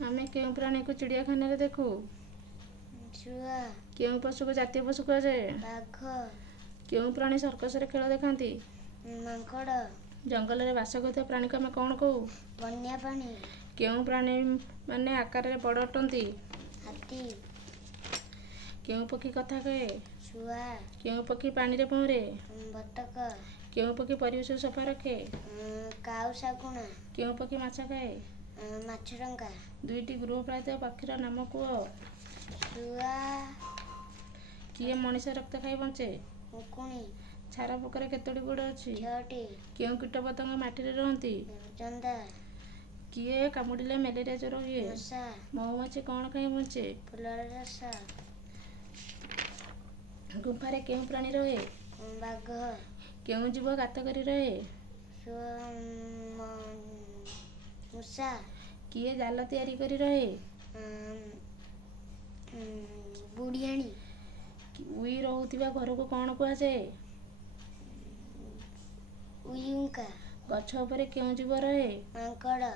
ଆମେ କେଉଁ ପ୍ରାଣୀକୁ ଚିଡ଼ିଆଖାନାରେ ଦେଖୁ? ଶୁଆ। କେଉଁ ପଶୁକୁ ଜାତୀୟ ପଶୁ କୁହାଯାଏ? ବାଘ। କେଉଁ ପ୍ରାଣୀ ସର୍କସରେ ଖେଳ ଦେଖାନ୍ତି? ମାଙ୍କଡ଼। ଜଙ୍ଗଲରେ ବାସ କରୁଥିବା ପ୍ରାଣୀକୁ ଆମେ କ'ଣ କହୁ? ବନ୍ୟପ୍ରାଣୀ। କେଉଁ ପ୍ରାଣୀମାନେ ଆକାରରେ ବଡ଼ ଅଟନ୍ତି? ହାତୀ। କେଉଁ ପକ୍ଷୀ କଥା କହେ? ଶୁଆ। କେଉଁ ପକ୍ଷୀ ପାଣିରେ ପହଁରେ? ବତକ। କେଉଁ ପକ୍ଷୀ ପରିବେଶକୁ ସଫା ରଖେ? କାଉ ଶାଗୁଣା। କେଉଁ ପକ୍ଷୀ ମାଛ ଖାଏ? ମାଛରଙ୍କା। ଦୁଇଟି ଗୃହପାଳିତ ପକ୍ଷୀର ନାମ କୁହ? ଶୁଆ। କିଏ ମଣିଷ ରକ୍ତ ଖାଇ ବଞ୍ଚେ? ଉକୁଣି। ଛାର ପୋକରେ କେତୋଟି ଗୋଡ଼ ଅଛି? 6ଟି। କେଉଁ କୀଟପତଙ୍ଗ ମାଟିରେ ରହନ୍ତି? ଜନ୍ଦା। କିଏ କାମୁଡ଼ିଲେ ମ୍ୟାଲେରିଆ ଜ୍ୱର ହୁଏ? ମଶା। ମହୁମାଛି କ'ଣ ଖାଇ ବଞ୍ଚେ? ଫୁଲର ରସ। ଗୁମ୍ଫାରେ କେଉଁ ପ୍ରାଣୀ ରହେ? ବାଘ। କେଉଁ ଜୀବ ଗାତ କରି ରହେ? ମୂଷା। କିଏ ଜାଲ ତିଆରି କରି ରହେ? ବୁଢ଼ିଆଣୀ। ଉଇ ରହୁଥିବା ଘରକୁ କ'ଣ କୁହାଯାଏ? ଉଇହୁଙ୍କା। ଗଛ ଉପରେ କେଉଁ ଜୀବ ରହେ? ମାଙ୍କଡ଼।